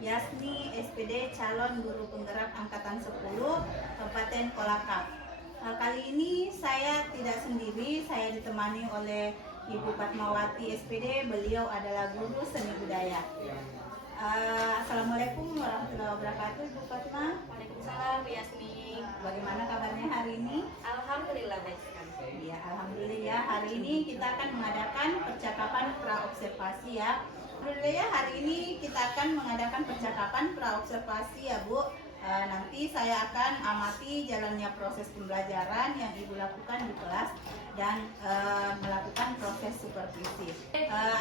Yasni, SPD calon guru penggerak angkatan 10 Kabupaten Kolaka. Kali ini saya tidak sendiri, saya ditemani oleh Ibu Fatmawati SPD. Beliau adalah guru seni budaya. Assalamualaikum warahmatullahi wabarakatuh, Ibu Fatma. Waalaikumsalam, Bu Yasmi. Bagaimana kabarnya hari ini? Alhamdulillah baik sekali. Ya, alhamdulillah ya. Hari ini kita akan mengadakan percakapan praobservasi ya. Alhamdulillah ya, hari ini kita akan mengadakan percakapan praobservasi ya, Bu. Nanti saya akan amati jalannya proses pembelajaran yang Ibu lakukan di kelas dan melakukan proses supervisi.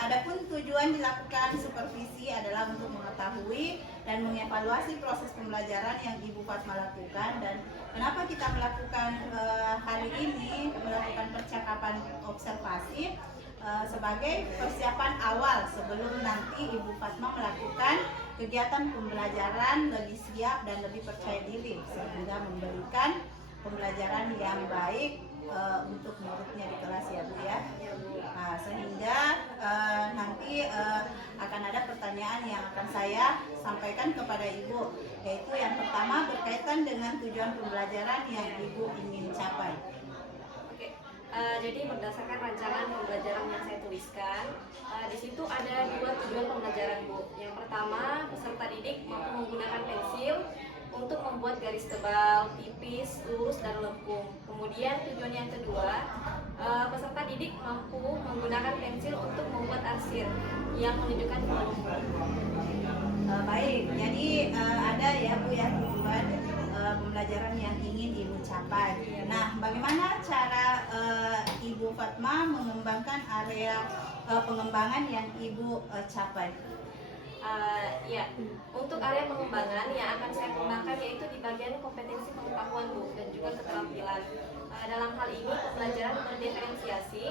Adapun tujuan dilakukan supervisi adalah untuk mengetahui dan mengevaluasi proses pembelajaran yang Ibu Fatma lakukan. Dan kenapa kita melakukan hari ini melakukan percakapan observasi sebagai persiapan awal sebelum nanti Ibu Fatma melakukan kegiatan pembelajaran lebih siap dan lebih percaya diri sehingga memberikan pembelajaran yang baik untuk muridnya di kelas ya Bu ya. Sehingga nanti akan ada pertanyaan yang akan saya sampaikan kepada Ibu, yaitu yang pertama berkaitan dengan tujuan pembelajaran yang Ibu ingin capai. Jadi berdasarkan rancangan pembelajaran yang saya tuliskan, di situ ada dua tujuan pembelajaran, Bu. Yang pertama, peserta didik mampu menggunakan pensil untuk membuat garis tebal, tipis, lurus, dan lengkung. Kemudian tujuan yang kedua, peserta didik mampu menggunakan pensil untuk membuat arsir yang menunjukkan volume. Baik, jadi ada ya Bu ya tujuan pembelajaran yang ingin Ibu capai. Nah, bagaimana cara Ibu Fatma mengembangkan area pengembangan yang Ibu capai? Ya, untuk area pengembangan yang akan saya kembangkan yaitu di bagian kompetensi pengetahuan, Bu, dan juga keterampilan. Dalam hal ini pembelajaran berdiferensiasi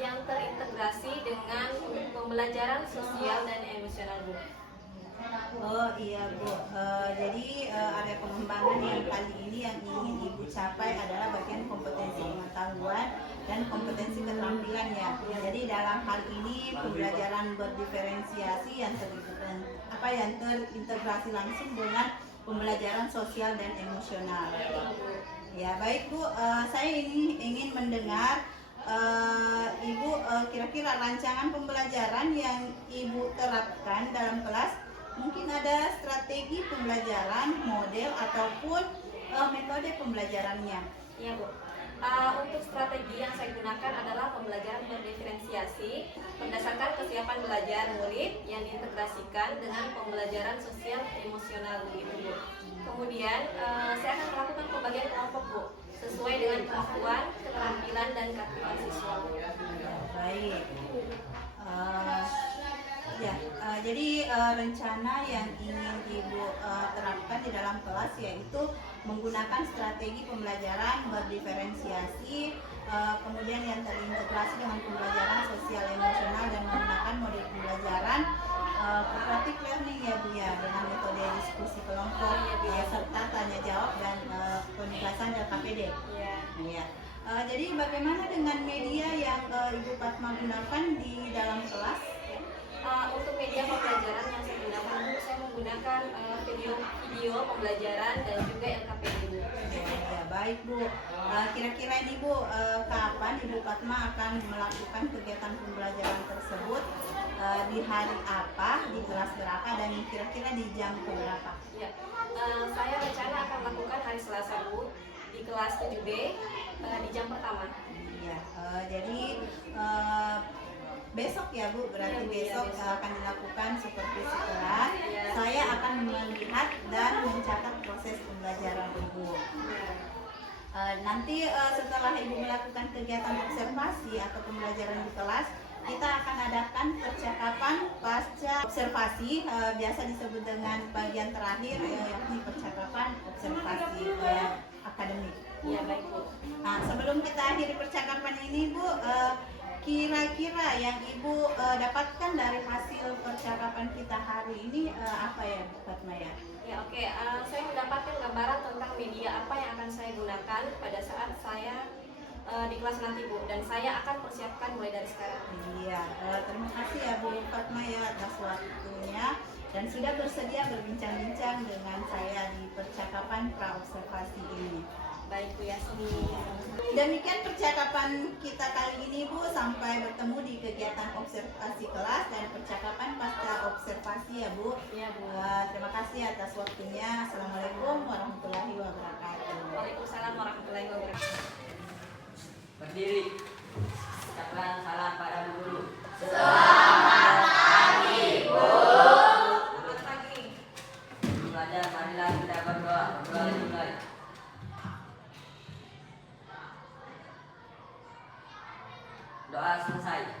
yang terintegrasi dengan pembelajaran sosial dan emosional, Bu. Oh iya Bu, jadi area pengembangan yang kali ini yang ingin Ibu capai adalah bagian kompetensi pengetahuan dan kompetensi keterampilan ya. Jadi dalam hal ini pembelajaran berdiferensiasi yang terintegrasi langsung dengan pembelajaran sosial dan emosional. Ya baik Bu, saya ini ingin mendengar Ibu kira-kira rancangan pembelajaran yang Ibu terapkan dalam kelas. Mungkin ada strategi pembelajaran, model, ataupun metode pembelajarannya. Ya Bu, untuk strategi yang saya gunakan adalah pembelajaran berdiferensiasi berdasarkan kesiapan belajar murid yang diintegrasikan dengan pembelajaran sosial emosional begitu Bu. Kemudian saya akan melakukan pembagian kelompok Bu, sesuai dengan kemampuan, keterampilan, dan kapasitas siswa. Baik. Jadi rencana yang ingin Ibu terapkan di dalam kelas yaitu menggunakan strategi pembelajaran berdiferensiasi, kemudian yang terintegrasi dengan pembelajaran sosial emosional dan menggunakan model pembelajaran cooperative learning ya Bu ya, dengan metode diskusi kelompok serta tanya jawab dan penugasan LKPD. Ya. Jadi bagaimana dengan media yang Ibu Fatma gunakan di dalam kelas? Untuk media pembelajaran yang saya gunakan, Bu, saya menggunakan video pembelajaran dan juga LKPD, Bu. Ya baik Bu. Kira-kira ini Bu, kapan Ibu Fatma akan melakukan kegiatan pembelajaran tersebut? Di hari apa, di kelas berapa, dan kira-kira di jam berapa? Ya, saya rencana akan melakukan hari Selasa, Bu, di kelas 7B di jam pertama. Iya, jadi besok ya Bu, berarti besok akan dilakukan supervisi kelas. Saya akan melihat dan mencatat proses pembelajaran Ibu. Nanti setelah Ibu melakukan kegiatan observasi atau pembelajaran di kelas, kita akan adakan percakapan pasca observasi, biasa disebut dengan bagian terakhir, yakni percakapan observasi akademik. Ya baik Bu. Nah, sebelum kita akhiri percakapan ini Bu, kira-kira yang Ibu dapatkan dari hasil percakapan kita hari ini apa ya Bu Fatma ya? Ya oke, saya mendapatkan gambaran tentang media apa yang akan saya gunakan pada saat saya di kelas nanti Bu, dan saya akan persiapkan mulai dari sekarang. Iya, terima kasih ya Bu Fatma ya atas waktunya. dan sudah bersedia berbincang-bincang dengan saya di percakapan praobservasi ini. Baik Bu Yasmi. Demikian percakapan kita kali ini Bu, sampai bertemu di kegiatan observasi kelas dan percakapan pasca observasi ya Bu. Iya Bu. Terima kasih atas waktunya. Assalamualaikum warahmatullahi wabarakatuh. Waalaikumsalam warahmatullahi wabarakatuh. Berdiri. Ucapkan salam pada Bu Guru. Selamat pagi Bu. Selamat pagi. Belajar, marilah kita berdoa. Berdoa dimulai. Doa selesai.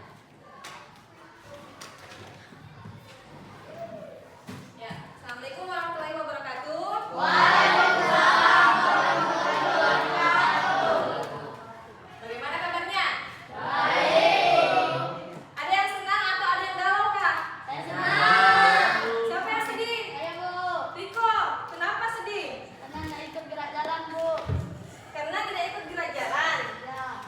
Ya, Assalamualaikum warahmatullahi wabarakatuh. Bagaimana kabarnya? Ada yang senang atau ada yang galau kah? Siapa yang sedih? Riko, kenapa sedih? Karena tidak ikut gerak jalan.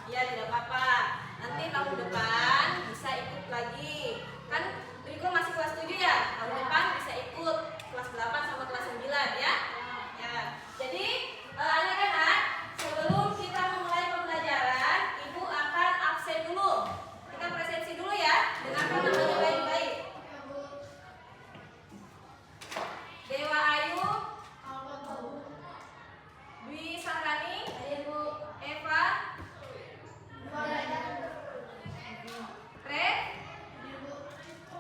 Ya, tidak apa-apa. Nanti tahun depan bisa ikut lagi. Kan Riko masih kelas 7 ya? Tahun depan bisa ikut kelas 8 sama kelas 9 ya? Ya. Jadi, anak-anak, sebelum kita memulai pembelajaran, Ibu akan absen dulu. Kita presensi dulu ya. Dengarkan namanya baik-baik. Dewa Ayu, Dwi Sahrani, Eva, Red,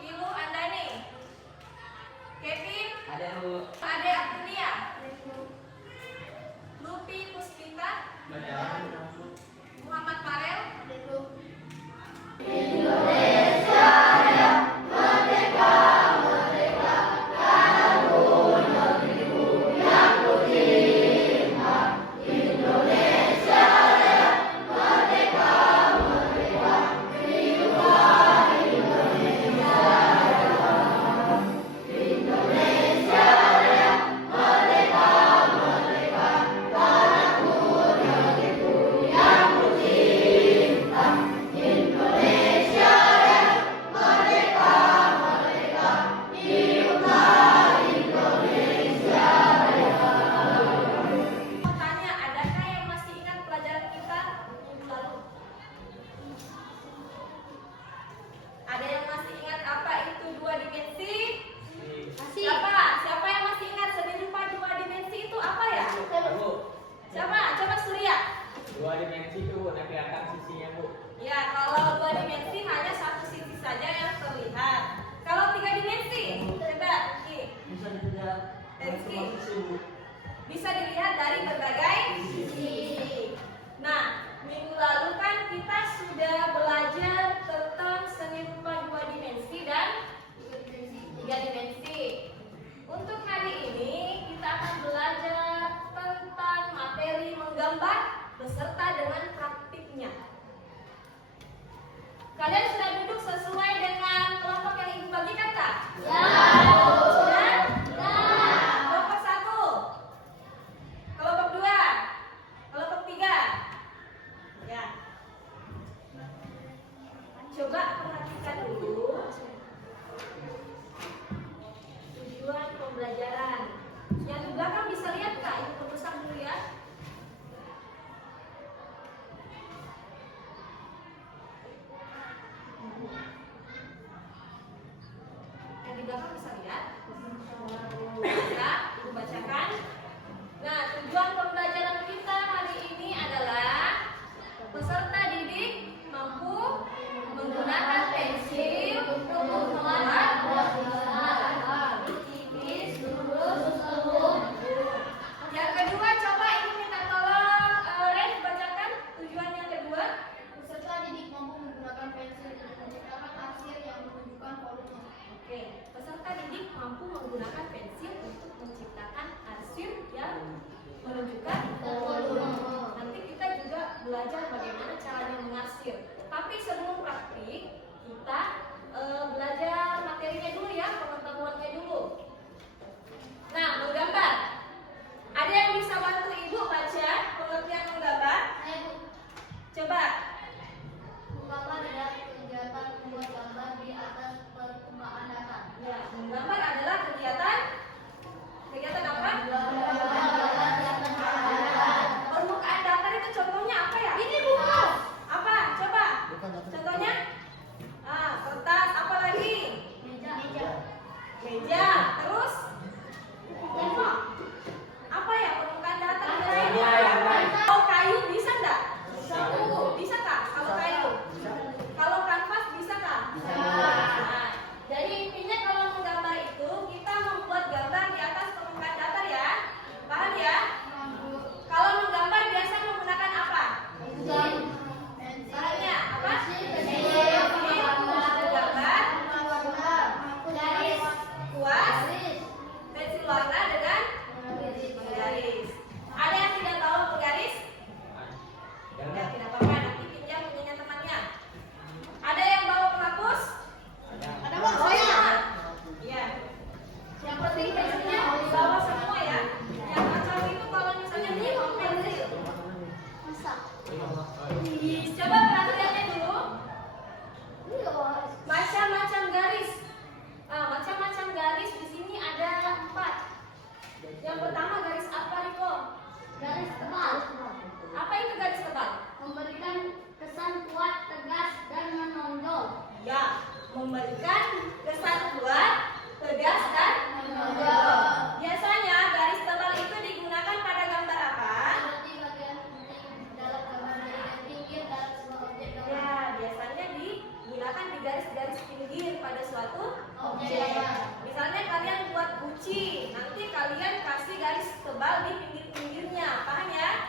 Ilu Andani, Kevin, Ada Bu. Ade Artunia, Lupi Puspita, Muhammad Farel, mau tanya, adakah yang masih ingat pelajaran kita minggu lalu? Ada yang masih ingat apa itu dua dimensi? Siapa? Siapa yang masih ingat seni rupa dua dimensi itu apa ya? Bu. Siapa? Coba Surya. Dua dimensi itu Bu, nanti akan sisinya Bu. Ya, kalau dua dimensi hanya satu sisi saja yang terlihat. Kalau tiga dimensi, coba Ki. Bisa dilihat. Rizky. Bu. Bisa dilihat dari berbagai sisi. Nah, minggu lalu kan kita sudah belajar tentang seni rupa dua dimensi dan tiga dimensi. Untuk hari ini kita akan belajar tentang materi menggambar beserta dengan praktiknya. Kalian sudah duduk sesuai dengan kelompok yang Ibu bagikan kah? Sudah? Kelompok 1, kelompok 2, kelompok 3. Ya. kalian kasih garis tebal di pinggir-pinggirnya. Paham ya?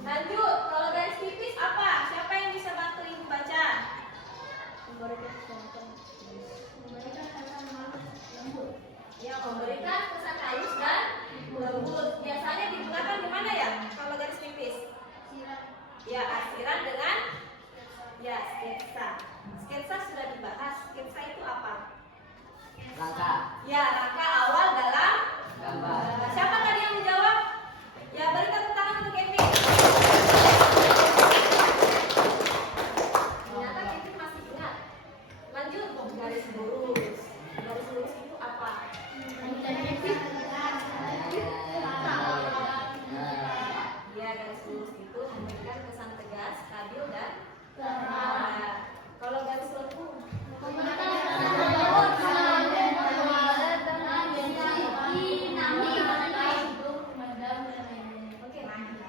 Lanjut, kalau garis tipis apa? Siapa yang bisa bantu ibu baca? Ya, memberikan kesan halus dan lembut. Biasanya digunakan di mana ya? Kalau garis tipis? Ya, arsiran dengan ya sketsa. Sketsa sudah dibahas. Sketsa itu apa? Langkah. Ya, rangka awal dalam Gambar. Siapa tadi yang menjawab? Ya, beri tepuk tangan untuk Kevin. Ternyata Kevin masih ingat. Lanjut, garis lurus. Garis lurus itu apa? Ya, garis lurus itu memberikan kesan tegas, stabil dan terarah. Kalau garis lengkung, oke.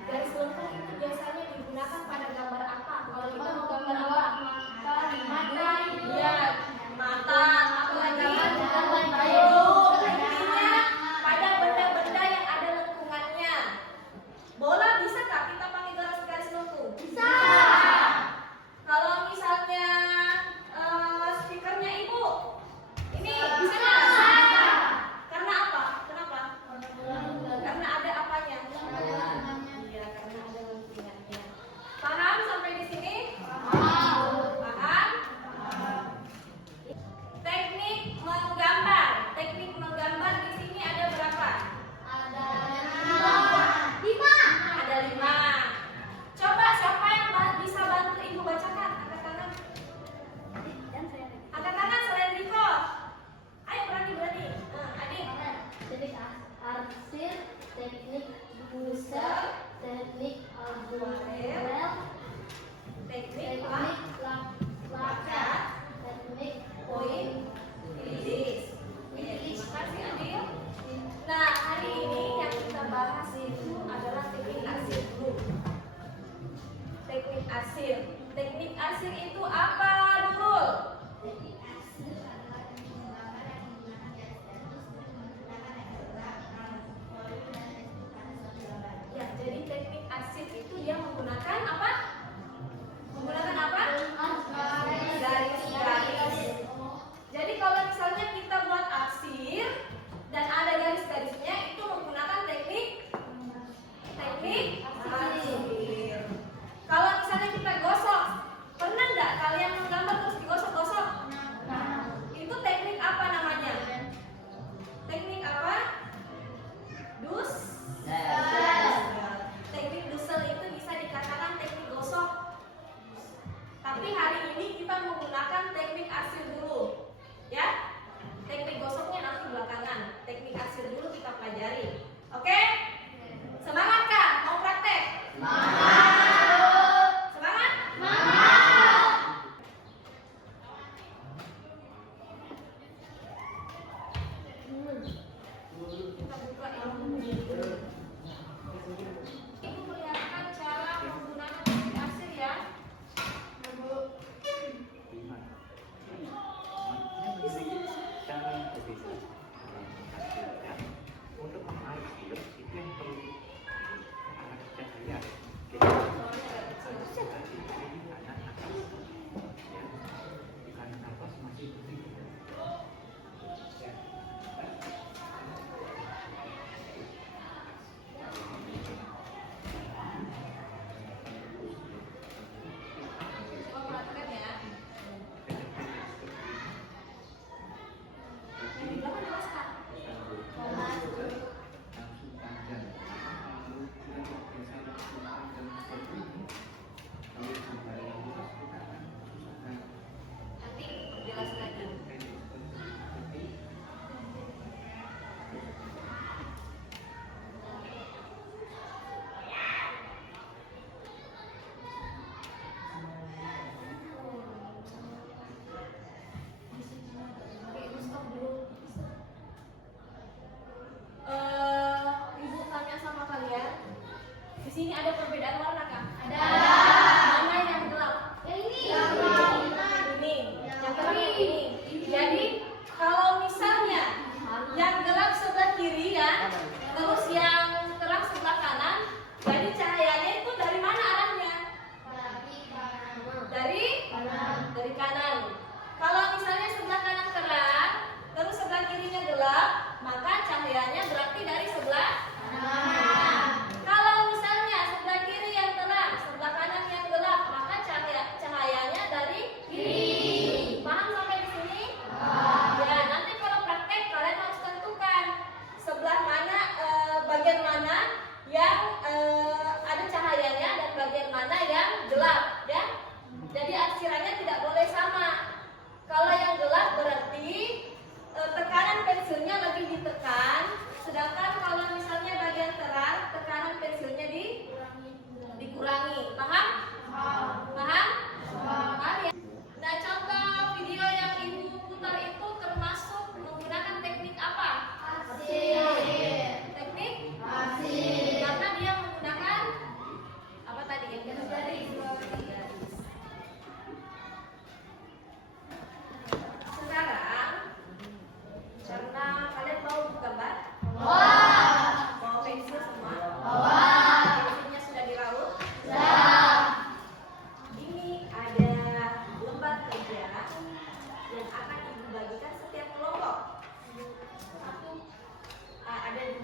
Garis lengkung itu biasanya digunakan pada gambar apa? Kalau kita mau gambar apa? Ya, mata, apalagi hidung. Intinya pada benda-benda yang ada lengkungannya. Bola bisa nggak kita pakai garis lengkung? Bisa. Kalau misalnya stikernya ibu, ini bisa nggak? Karena apa? Kenapa? Karena ada apanya? Iya, karena ada lengkungannya. Paham sampai di sini? Paham? Teknik menggambar. Teknik menggambar di sini ada berapa? Ada 5. Coba siapa yang bisa bantu ibu bacakan? Angkat tangan. Angkat tangan selain Riko. Ayo berani. Adik. Arsir, teknik buser, teknik aguarel, Teknik laka, teknik poin iris. Terima kasih Adil. Nah, hari ini yang kita bahas itu adalah teknik arsir dulu. Teknik arsir. Teknik arsir itu apa, Nurul? Ya, jadi teknik arsir itu dia menggunakan apa? Menggunakan apa? Garis-garis. Jadi kalau misalnya kita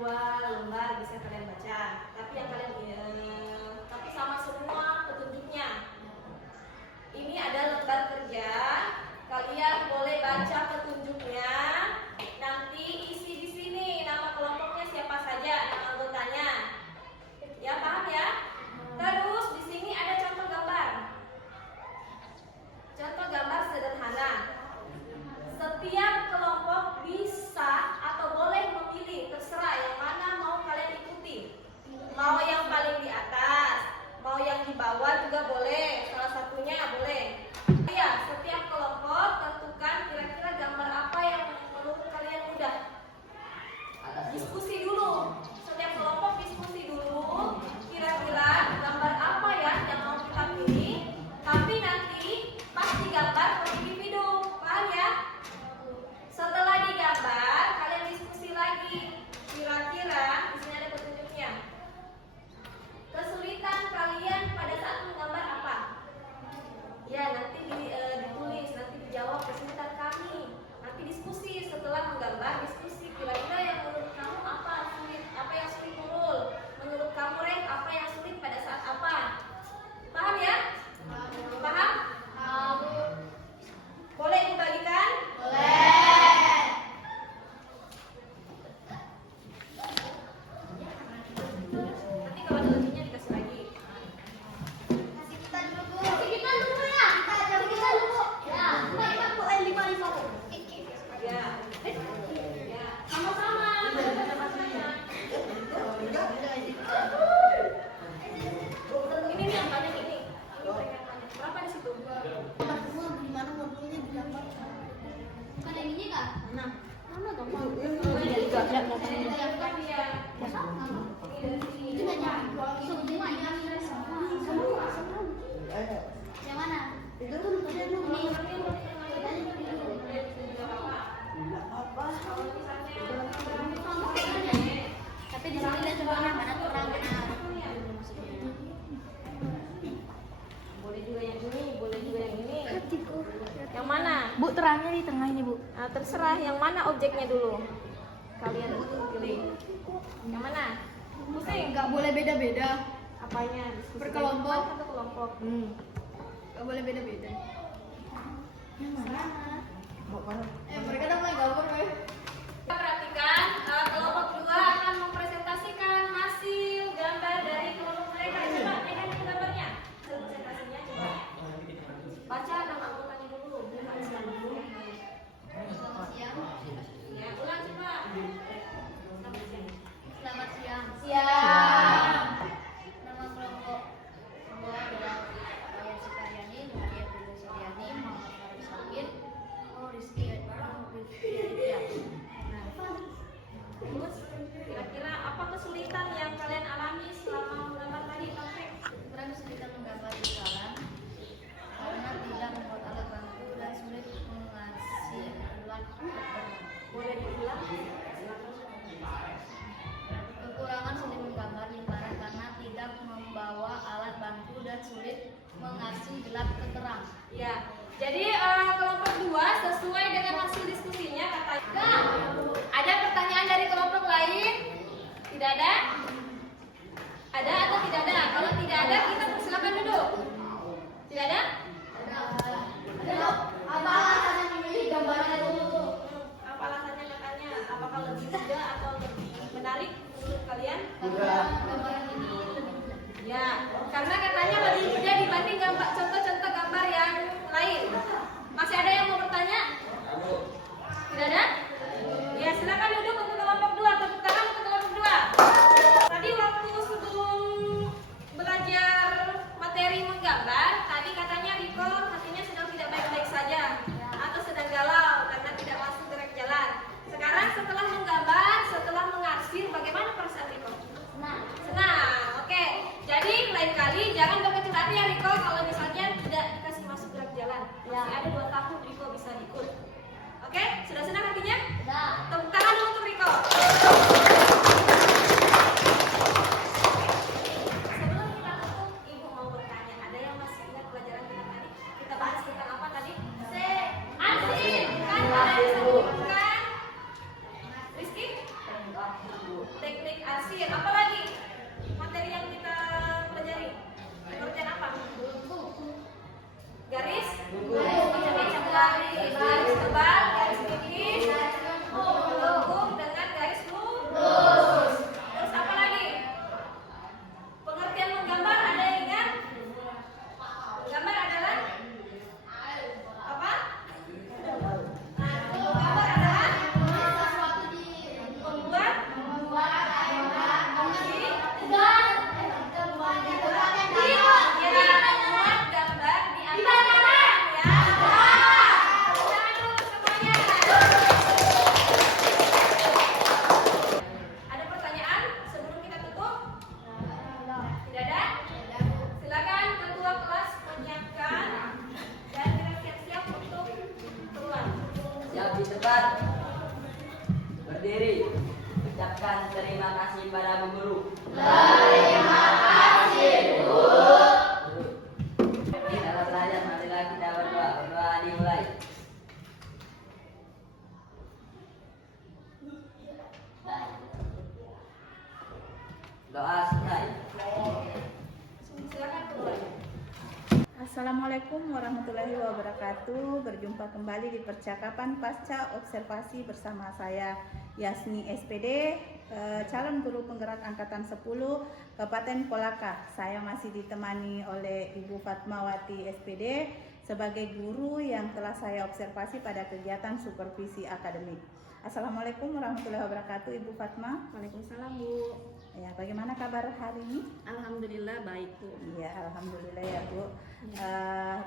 dua lembar bisa kalian baca. Tapi yang kalian tapi sama semua petunjuknya. Ini ada lembar kerja. Kalian boleh baca petunjuknya. Nanti isi di sini nama kelompoknya siapa saja, nama anggotanya. Ya, paham ya? Terus di sini ada contoh gambar. Contoh gambar sederhana. Setiap kelompok bisa atau boleh memilih, terserah yang mana mau kalian ikuti. Mau yang paling di atas, mau yang di bawah juga boleh. Salah satunya boleh. Ya, setiap kelompok tentukan kira-kira gambar apa yang menurut kalian mudah. Diskusi dulu. Setiap kelompok diskusi dulu. Kira-kira gambar apa ya yang mau kita pilih. Tapi nanti pas digambar harus individu. Paham ya? Setelah digambar, kalian diskusi lagi. Kira-kira di sini ada petunjuknya. Kesulitan kalian pada saat menggambar apa? Ya, nanti ditulis, nanti dijawab kesulitan kami. Nanti diskusi setelah menggambar, diskusi kira-kira yang menurut kamu apa sulit, apa yang sulit Nurul. Menurut kamu Ren, apa yang sulit pada saat apa? Paham ya? Paham? Boleh dibagikan? Nanti kalau ada lebihnya dikasih lagi. Kasih kita dulu ya. Kasih kita dulu. Ya, baik Bu, 5 Bu. Ya. Ya, sama-sama. Sama-sama. Ini nih yang banyak ini. Ini peringatan. Berapa di situ? Gimana mobilnya digambar? Bukan yang ini kak? Nah, Mana dong? Iya. Itu banyak. Semua ya. Yang mana? Itu tapi di sini lihat coba mana kurang benar. Boleh juga yang ini, boleh juga yang ini. Yang mana? Bu, terangnya di tengah ini Bu. Nah, terserah yang mana objeknya dulu. Kalian pilih. Yang mana? Pusing. Nggak boleh beda-beda. Apanya? Diskusi Per kelompok. satu kelompok. Nggak boleh beda-beda. Yang mana? Mereka udah mulai gambar ya. Kita perhatikan kelompok 2 akan mempresentasikan hasil gambar dari kelompok mereka. Coba pegang gambarnya. Presentasinya coba. Baca nama anggotanya dulu. Bukan Islam dulu. Selamat siang. Ya, ulang coba. Selamat siang. Selamat siang. Siang. Nama kelompok gua adalah Raya Sukaryani, Nuria Bunda Suryani, Muhammad Faris Sakin, Rizky Aditya. Nah, Terus kira-kira apa kesulitan yang kalian alami selama menggambar tadi, Kang Fek? kurang kesulitan menggambar di jalan karena tidak membuat alat bantu dan sulit mengasih alat Boleh diulang? kekurangan sulit menggambar lingkaran karena tidak membawa alat bantu dan sulit mengasih gelap ke terang. Ya. Jadi kelompok 2 sesuai dengan hasil diskusinya katanya. Ada pertanyaan dari kelompok lain? Tidak ada? Ada atau tidak ada? Kalau tidak ada, kita persilakan duduk. Tidak ada? Apa alasan memilih gambarnya dulu? Apa alasannya katanya? Apakah lebih mudah atau lebih menarik menurut kalian? Gambaran ini lebih mudah. Ya, karena katanya lebih mudah dibanding gambar contoh-contoh gambar yang lain. Masih ada yang mau bertanya? Tidak ada? Ya, silakan duduk untuk kelompok 2. Tepuk tangan untuk kelompok 2. Tadi waktu sebelum belajar materi menggambar, tadi katanya Riko hatinya sedang tidak baik-baik saja atau sedang galau karena tidak masuk gerak jalan. Sekarang setelah menggambar, setelah mengarsir, bagaimana perasaan Riko? Senang. Oke. Jadi lain kali jangan berkecil hati ya Riko kalau misalnya tidak dikasih masuk gerak jalan. Masih ada 2 tahun Riko bisa ikut. Oke? Sudah senang hatinya? ucapkan terima kasih pada Bu Guru. Salam belajar, marilah kita berdoa. Berdoa dimulai. Doa selesai. Assalamualaikum warahmatullahi wabarakatuh. Berjumpa kembali di percakapan pasca observasi bersama saya Yasni SPD, calon guru penggerak angkatan 10 Kabupaten Kolaka. Saya masih ditemani oleh Ibu Fatmawati SPD sebagai guru yang telah saya observasi pada kegiatan supervisi akademik. Assalamualaikum warahmatullahi wabarakatuh, Ibu Fatma. Waalaikumsalam Bu. Ya, bagaimana kabar hari ini? Alhamdulillah baik Bu. Iya, alhamdulillah ya Bu.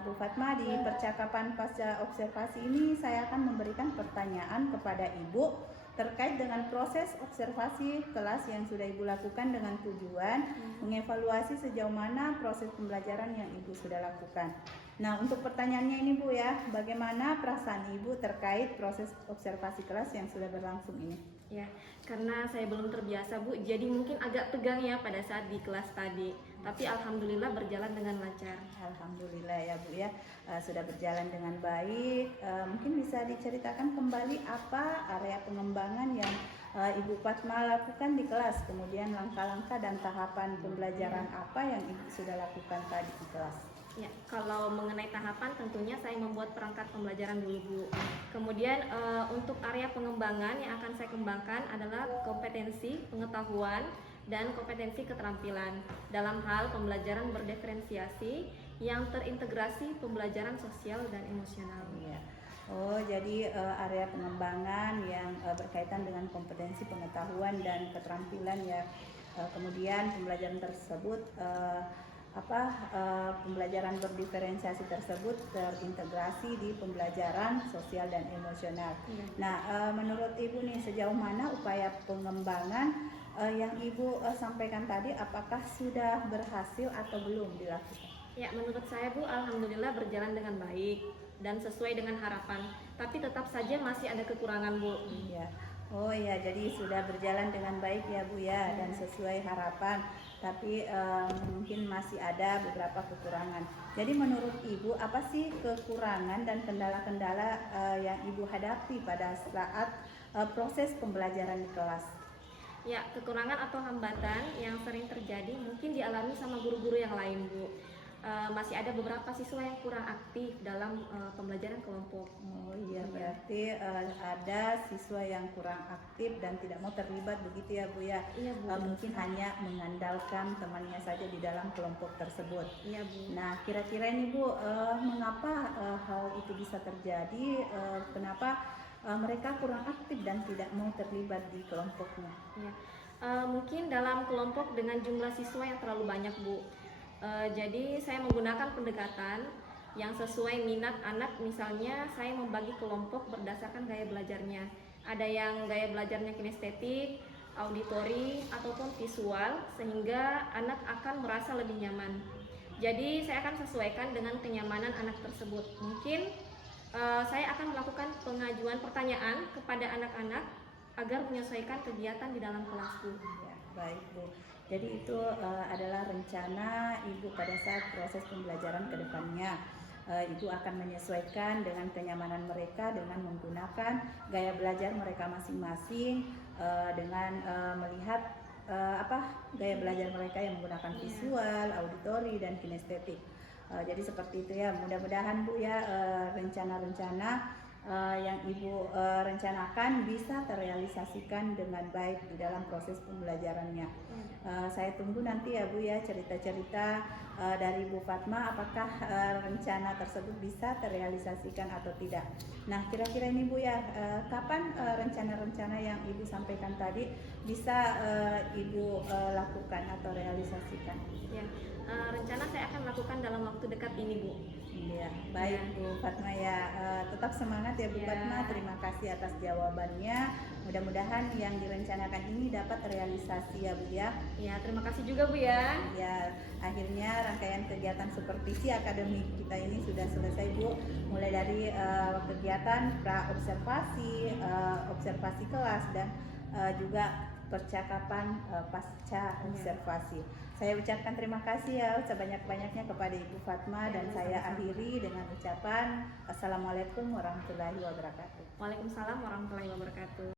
Bu Fatma, di percakapan pasca observasi ini saya akan memberikan pertanyaan kepada Ibu terkait dengan proses observasi kelas yang sudah Ibu lakukan dengan tujuan mengevaluasi sejauh mana proses pembelajaran yang Ibu sudah lakukan. Nah, untuk pertanyaannya ini Bu ya, bagaimana perasaan Ibu terkait proses observasi kelas yang sudah berlangsung ini? Ya, karena saya belum terbiasa Bu, jadi mungkin agak tegang ya pada saat di kelas tadi. Tapi alhamdulillah berjalan dengan lancar. Alhamdulillah ya Bu ya, sudah berjalan dengan baik. Mungkin bisa diceritakan kembali apa area pengembangan yang Ibu Fatma lakukan di kelas, kemudian langkah-langkah dan tahapan pembelajaran apa yang Ibu sudah lakukan tadi di kelas. Ya, kalau mengenai tahapan tentunya saya membuat perangkat pembelajaran dulu Bu. Kemudian untuk area pengembangan yang akan saya kembangkan adalah kompetensi, pengetahuan, dan kompetensi keterampilan dalam hal pembelajaran berdiferensiasi yang terintegrasi pembelajaran sosial dan emosional. Iya. Oh, jadi area pengembangan yang berkaitan dengan kompetensi, pengetahuan, dan keterampilan ya. Kemudian pembelajaran tersebut pembelajaran berdiferensiasi tersebut terintegrasi di pembelajaran sosial dan emosional. Nah, menurut Ibu nih sejauh mana upaya pengembangan yang Ibu sampaikan tadi, apakah sudah berhasil atau belum dilakukan? Ya, menurut saya Bu, alhamdulillah berjalan dengan baik dan sesuai dengan harapan. Tapi tetap saja masih ada kekurangan Bu. Iya. Oh iya, jadi sudah berjalan dengan baik ya Bu ya, dan sesuai harapan. Tapi mungkin masih ada beberapa kekurangan. Jadi menurut Ibu apa sih kekurangan dan kendala-kendala yang Ibu hadapi pada saat proses pembelajaran di kelas? Ya, kekurangan atau hambatan yang sering terjadi mungkin dialami sama guru-guru yang lain Bu. Masih ada beberapa siswa yang kurang aktif dalam pembelajaran kelompok. Oh iya, berarti ada siswa yang kurang aktif dan tidak mau terlibat begitu ya Bu ya? Iya Bu. Mungkin hanya mengandalkan temannya saja di dalam kelompok tersebut. Iya Bu. Nah, kira-kira ini Bu, mengapa hal itu bisa terjadi? Kenapa mereka kurang aktif dan tidak mau terlibat di kelompoknya? Ya. Mungkin dalam kelompok dengan jumlah siswa yang terlalu banyak Bu. Jadi saya menggunakan pendekatan yang sesuai minat anak. Misalnya saya membagi kelompok berdasarkan gaya belajarnya. Ada yang gaya belajarnya kinestetik, auditori, ataupun visual, sehingga anak akan merasa lebih nyaman. Jadi saya akan sesuaikan dengan kenyamanan anak tersebut. Mungkin saya akan melakukan pengajuan pertanyaan kepada anak-anak agar menyesuaikan kegiatan di dalam kelas Bu. Ya, baik Bu. Jadi itu adalah rencana Ibu pada saat proses pembelajaran ke depannya. Ibu akan menyesuaikan dengan kenyamanan mereka dengan menggunakan gaya belajar mereka masing-masing, dengan melihat gaya belajar mereka yang menggunakan visual, auditori, dan kinestetik. Jadi seperti itu ya. Mudah-mudahan Bu ya rencana-rencana yang Ibu rencanakan bisa terrealisasikan dengan baik di dalam proses pembelajarannya. Saya tunggu nanti ya Bu ya cerita-cerita dari Bu Fatma apakah rencana tersebut bisa terrealisasikan atau tidak. Nah, kira-kira ini Bu ya, kapan rencana-rencana yang Ibu sampaikan tadi bisa Ibu lakukan atau realisasikan? Ya, rencana saya akan lakukan dalam waktu dekat ini Bu. Iya, baik Bu Fatma ya. Tetap semangat ya Bu Fatma. Terima kasih atas jawabannya. Mudah-mudahan yang direncanakan ini dapat terrealisasi ya Bu ya. Ya, terima kasih juga Bu ya. Ya, akhirnya rangkaian kegiatan supervisi akademik kita ini sudah selesai Bu. Mulai dari kegiatan pra observasi, observasi kelas, dan juga percakapan pasca observasi. Saya ucapkan terima kasih ya sebanyak-banyaknya kepada Ibu Fatma dan saya akhiri dengan ucapan Assalamualaikum warahmatullahi wabarakatuh. Waalaikumsalam warahmatullahi wabarakatuh.